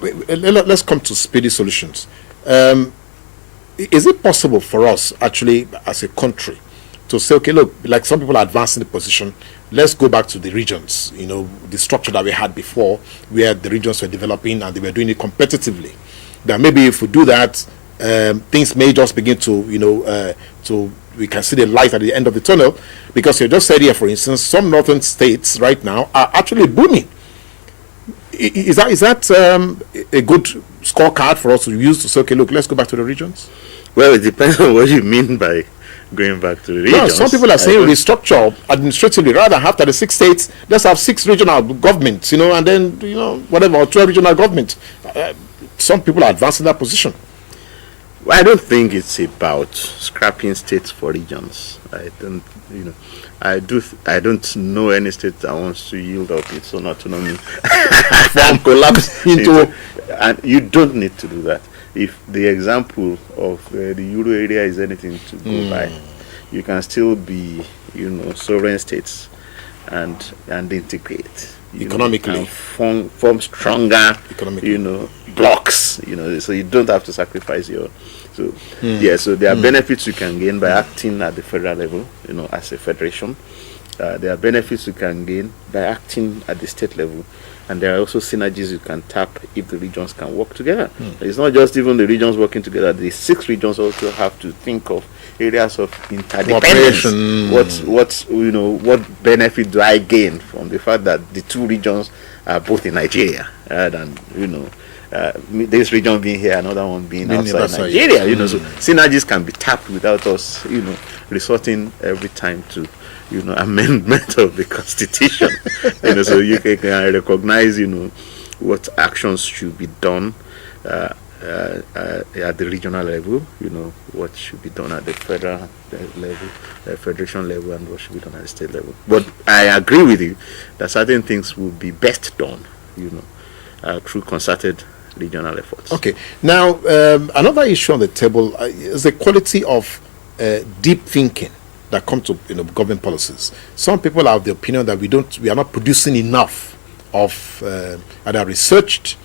let's come to speedy solutions. Is it possible for us, actually, as a country, to say, okay, look, like some people are advancing the position, let's go back to the regions, the structure that we had before, where the regions were developing and they were doing it competitively. That maybe if we do that, things may just begin to, we can see the light at the end of the tunnel, because you just said here, for instance, some northern states right now are actually booming. Is that a good scorecard for us to use to say, okay, look, let's go back to the regions? Well, it depends on what you mean by going back to the regions. No, some people are saying restructure administratively, rather than have 36 states, let's have 6 regional governments, and then, whatever, or 12 regional governments. Some people are advancing that position. Well, I don't think it's about scrapping states for regions. I don't know any state that wants to yield up its own autonomy and collapse into. And you don't need to do that. If the example of the euro area is anything to go by, you can still be, sovereign states and integrate economically, and form stronger, blocks. So you don't have to sacrifice your. So so there are benefits you can gain by acting at the federal level, as a federation. There are benefits you can gain by acting at the state level. And there are also synergies you can tap if the regions can work together. It's not just even the regions working together. The 6 regions also have to think of areas of interdependence. What benefit do I gain from the fact that the 2 regions are both in Nigeria, and this region being here, another one being outside Nigeria. So synergies can be tapped without us, resorting every time to amendment of the constitution. So you can recognize, what actions should be done at the regional level, what should be done at the federal level, federation level, and what should be done at the state level. But I agree with you that certain things will be best done, through concerted regional efforts. Okay. Now, another issue on the table is the quality of deep thinking that come to government policies. Some people have the opinion that we are not producing enough of either researched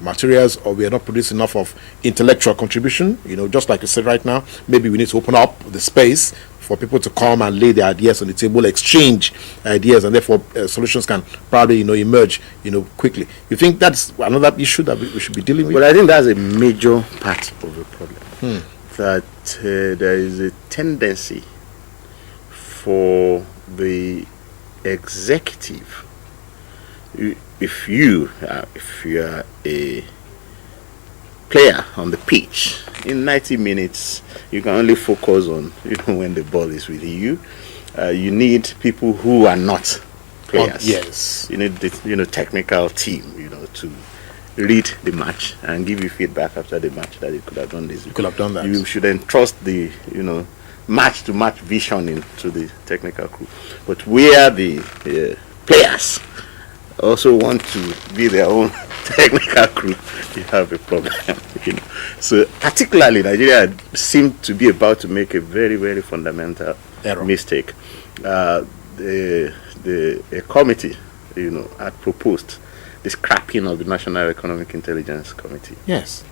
materials, or we are not producing enough of intellectual contribution. Just like you said right now, maybe we need to open up the space for people to come and lay their ideas on the table, exchange ideas, and therefore solutions can probably emerge quickly. You think that's another issue that we should be dealing with? Well, I think that's a major part of the problem. That there is a tendency for the executive, if you are a player on the pitch, in 90 minutes you can only focus on when the ball is with you. You need people who are not players. Yes. You need the technical team to read the match and give you feedback after the match that you could have done this. You could have done that. You should entrust the match-to-match vision into the technical crew. But where the players also want to be their own technical crew, you have a problem. So particularly Nigeria seemed to be about to make a very, very fundamental mistake. A committee, had proposed the scrapping of the National Economic Intelligence Committee. Yes.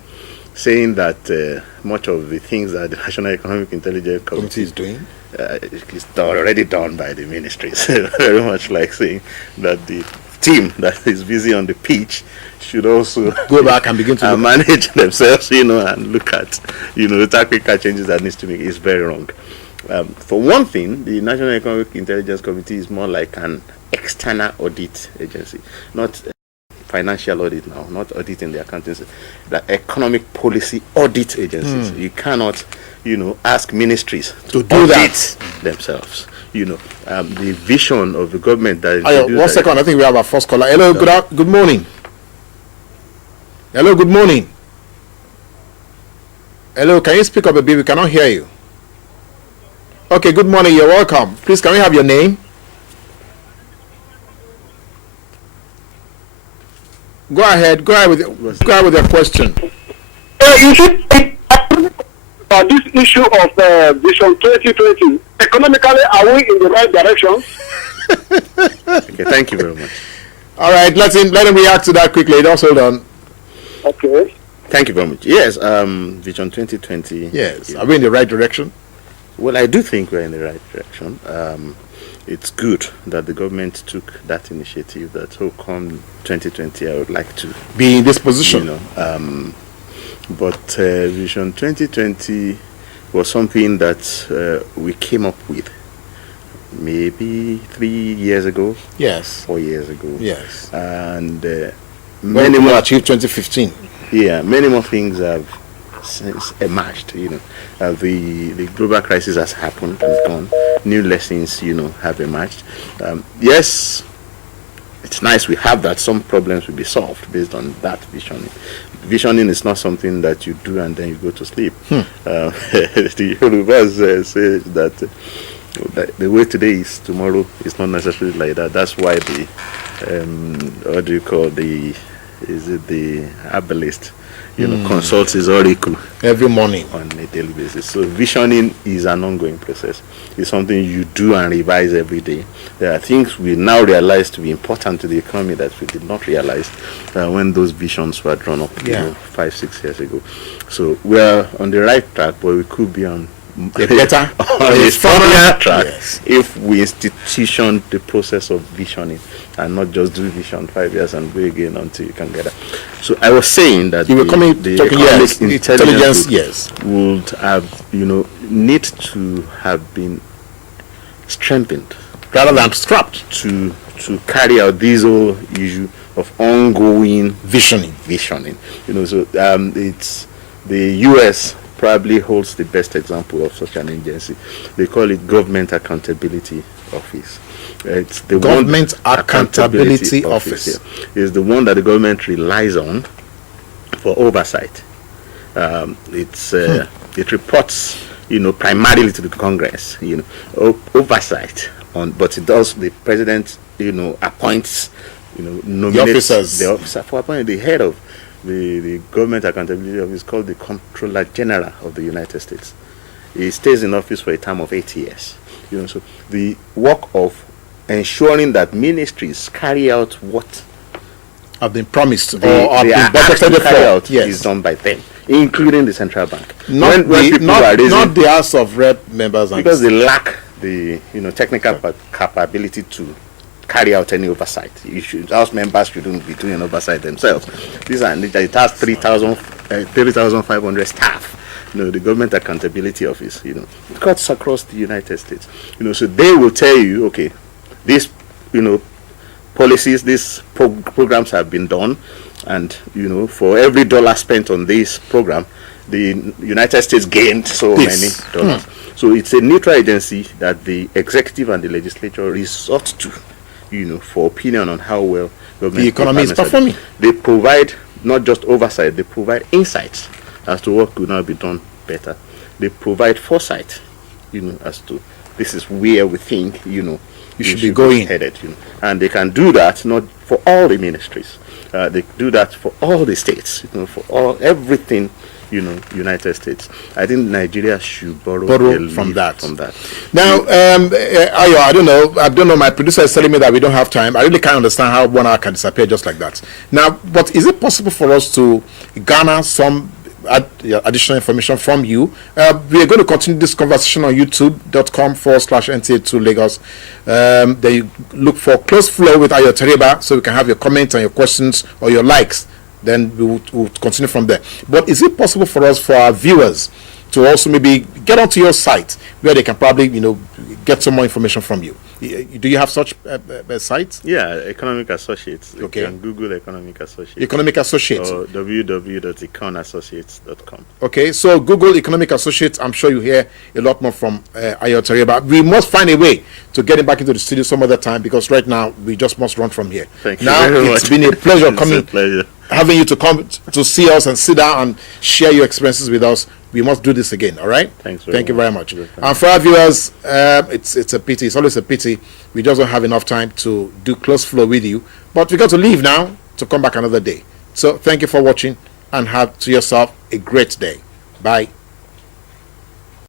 Saying that much of the things that the National Economic Intelligence Committee is doing is already done by the ministries. Very much like saying that the team that is busy on the pitch should also go back and begin to manage themselves, and look at, the tactical changes that needs to make. Is very wrong. For one thing, the National Economic Intelligence Committee is more like an external audit agency, not financial audit now, not auditing the accountants, the economic policy audit agencies. You cannot, ask ministries to do that themselves. The vision of the government that. One second, I think we have our first caller. Hello, good morning. Hello, good morning. Hello, can you speak up a bit? We cannot hear you. Okay, good morning. You're welcome. Please, can we have your name? Go ahead with your question. You see, this issue of Vision 2020, economically, are we in the right direction? Okay, thank you very much. All right, let him react to that quickly. Just hold on. Okay. Thank you very much. Yes, Vision 2020. Yes. Are we in the right direction? Well, I do think we're in the right direction. It's good that the government took that initiative that, come 2020, I would like to be in this position. But Vision 2020 was something that we came up with maybe 3 years ago. Yes. 4 years ago. Yes. And many more achieved 2015. Yeah, many more things have since emerged. The global crisis has happened and gone. New lessons, have emerged. Yes, it's nice we have that. Some problems will be solved based on that visioning. Visioning is not something that you do and then you go to sleep. The Yorubas say that the way today is, tomorrow is not necessarily like that. That's why the what do you call the herbalist consults his oracle every morning on a daily basis. So visioning is an ongoing process. It's something you do and revise every day. There are things we now realize to be important to the economy that we did not realize when those visions were drawn up 5-6 years ago. So we are on the right track, but we could be on a better on a stronger track if we institution the process of visioning and not just do vision 5 years and go again until you can get it. So I was saying that you were talking intelligence would have need to have been strengthened rather than scrapped to carry out this whole issue of ongoing visioning. So it's the US probably holds the best example of such an agency. They call it Government Accountability Office. It's the Government Accountability Office. Is the one that the government relies on for oversight. It reports, primarily to the Congress. Oversight on, but it does. The president, appoints, nominates the officer for appointing the head of the Government Accountability Office, called the Comptroller General of the United States. He stays in office for a term of 8 years. So the work of ensuring that ministries carry out what have been promised or have been budgeted for is done by them, including the central bank. Not the House of Rep members, because they lack the technical capability to carry out any oversight. House members shouldn't be doing oversight themselves. It has 3,500 staff. The Government Accountability Office. It cuts across the United States. So they will tell you, okay, these policies, these programs have been done, and for every dollar spent on this program, the United States gained so many dollars. So it's a neutral agency that the executive and the legislature resort to, for opinion on how well government the economy is performing. They provide not just oversight; they provide insights as to what could now be done better. They provide foresight, as to this is where we think, you should be going headed, and they can do that not for all the ministries. They do that for all the states, for everything. United States. I think Nigeria should borrow from that. Now, I don't know. My producer is telling me that we don't have time. I really can't understand how 1 hour can disappear just like that. Now, but is it possible for us to garner some additional information from you? We are going to continue this conversation on youtube.com/NTA2 Lagos. Then you look for Close Flow with Ayo Teriba, so we can have your comments and your questions or your likes. Then we'll continue from there. But is it possible for us, for our viewers, to also maybe get onto your site where they can probably, get some more information from you? Do you have such sites? Yeah, Economic Associates. Okay. You can Google Economic Associates. Economic Associates. Or www.econassociates.com. Okay, so Google Economic Associates. I'm sure you hear a lot more from Ayo Teriba. We must find a way to get him back into the studio some other time, because right now we just must run from here. Thank you very much. It's been a pleasure coming. It's a pleasure. Having you to come to see us and sit down and share your experiences with us. We must do this again, all right? Thank you very much. And for our viewers, it's a pity. It's always a pity. We just don't have enough time to do Close Flow with you. But we got to leave now to come back another day. So thank you for watching, and have to yourself a great day. Bye.